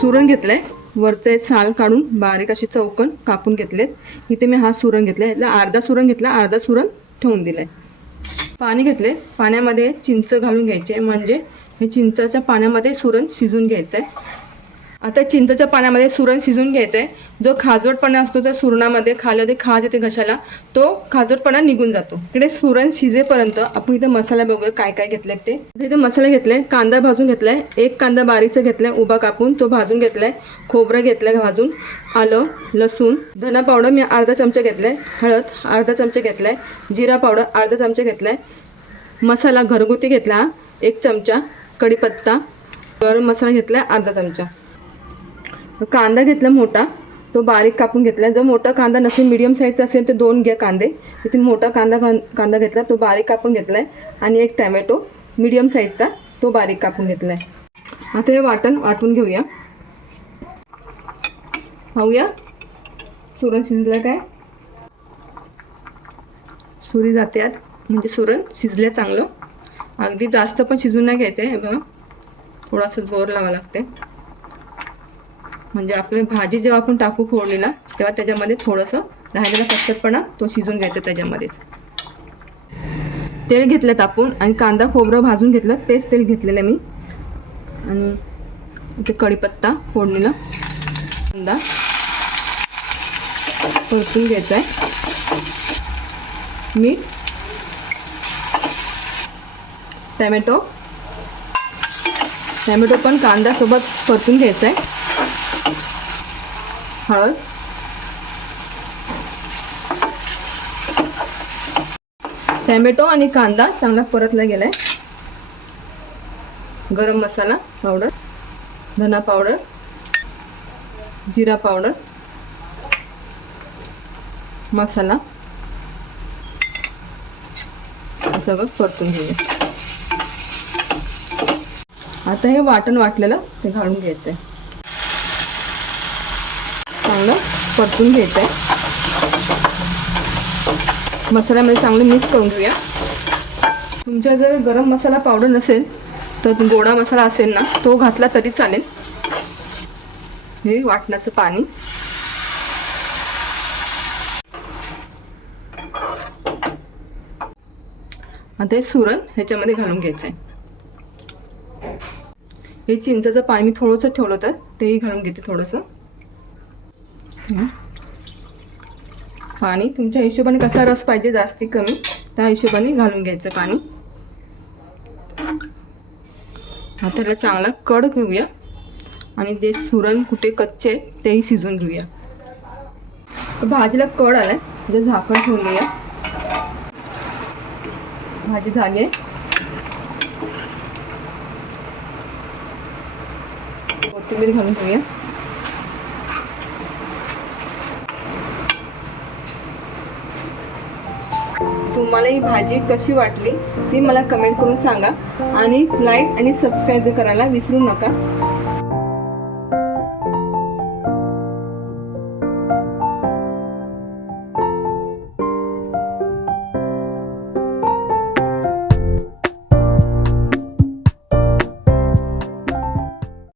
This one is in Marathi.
सुरण घेतलंय. वरचे साल काढून बारीक अशी चौकन कापून घेतलेत. इथे मी हा सुरण घेतलाय. यातला अर्धा सुरण घेतला अर्धा सुरण ठेवून दिलाय. पाणी घेतले पाण्यामध्ये चिंच घालून घ्यायचे म्हणजे हे चिंचाच्या पाण्यामध्ये सुरण शिजून घ्यायचं आहे आता चिंचेच्या पाण्यामध्ये सुरण शिजून घ्यायचं आहे जो खाजवटपणा असतो त्या सुरणामध्ये खाल्यामध्ये खाज येते घशाला तो खाजवटपणा निघून जातो. इकडे सुरण शिजेपर्यंत आपण इथे मसाला बघूया काय काय घेतलेत ते. इथे मसाले घेतले कांदा भाजून घेतलाय एक कांदा बारीकचा घेतलाय उभा कापून तो भाजून घेतलाय खोबरं घेतलंय भाजून आलं लसूण धना पावडर मी अर्धा चमचा घेतलाय हळद अर्धा चमचा घेतलाय जिरा पावडर अर्धा चमचा घेतलाय मसाला घरगुती घेतला एक चमचा कढीपत्ता गरम मसाला घेतला अर्धा चमचा. कांदा घेतला मोठा तो बारीक कापून घेतला. जर मोठा कांदा नसेल मिडियम साईजचा असेल तर दोन घ्या कांदे. इथे मोठा कांदा कांदा घेतला तो बारीक कापून घेतला आहे आणि एक टॅमॅटो मिडियम साईजचा तो बारीक कापून घेतला आहे आता हे वाटण वाटून घेऊया. पाहूया सुरण शिजलं काय? सुरी जाते आत म्हणजे सुरण शिजले चांगलं. अगदी जास्त पण शिजून नाही घ्यायचं आहे बघा. थोडासा जोर लावा लागते म्हणजे आपली भाजी जेव्हा आपण टाकू फोडणीला तेव्हा त्याच्यामध्ये थोडंसं राहिलेला कच्चटपणा तो शिजून घ्यायचा त्याच्यामध्येच. तेल घेतलं तापून आणि कांदा खोबरं भाजून घेतलं तेच तेल घेतलेलं मी. आणि इथे कढीपत्ता फोडणीला. कांदा परतून घ्यायचा आहे मीठ. टॅमॅटो. टॅमॅटो पण कांद्यासोबत परतून घ्यायचा आहे हळद टॅमॅटो आणि कांदा चांगला परतला गेलाय. गरम मसाला पावडर धना पावडर जिरा पावडर मसाला. सगळं परतून घेऊया. आता हे वाटण वाटलेलं ते घालून घ्यायचं आहे चांगलं परतून घ्यायचं आहे मसाल्यामध्ये चांगलं मिक्स करून घेऊया. तुमच्या जर गरम मसाला पावडर नसेल तर गोडा मसाला असेल ना तो घातला तरी चालेल. हे वाटणाचं पाणी. आता हे सुरण ह्याच्यामध्ये घालून घ्यायचं आहे हे चिंचाचं पाणी मी थोडंसं ठेवलं होतं तेही घालून घेते थोडंसं. पाणी? तुमच्या हिशोबाने कसा रस पाहिजे जास्ती कमी? त्या हिशोबाने घालून घ्यायचं पाणी. आता त्याला चांगला कड घेऊया. आणि ते सुरण कुठे कच्चे आहे तेही शिजून घेऊया. भाजीला कड आलाय. जे झाकण ठेवून देऊया भाजी झाली आहे. कोथिंबीर घालून घेऊया तुम्हाला ही भाजी कशी वाटली ती मला कमेंट करून सांगा. आणि लाईक आणि सबस्क्राईब करायला विसरू नका.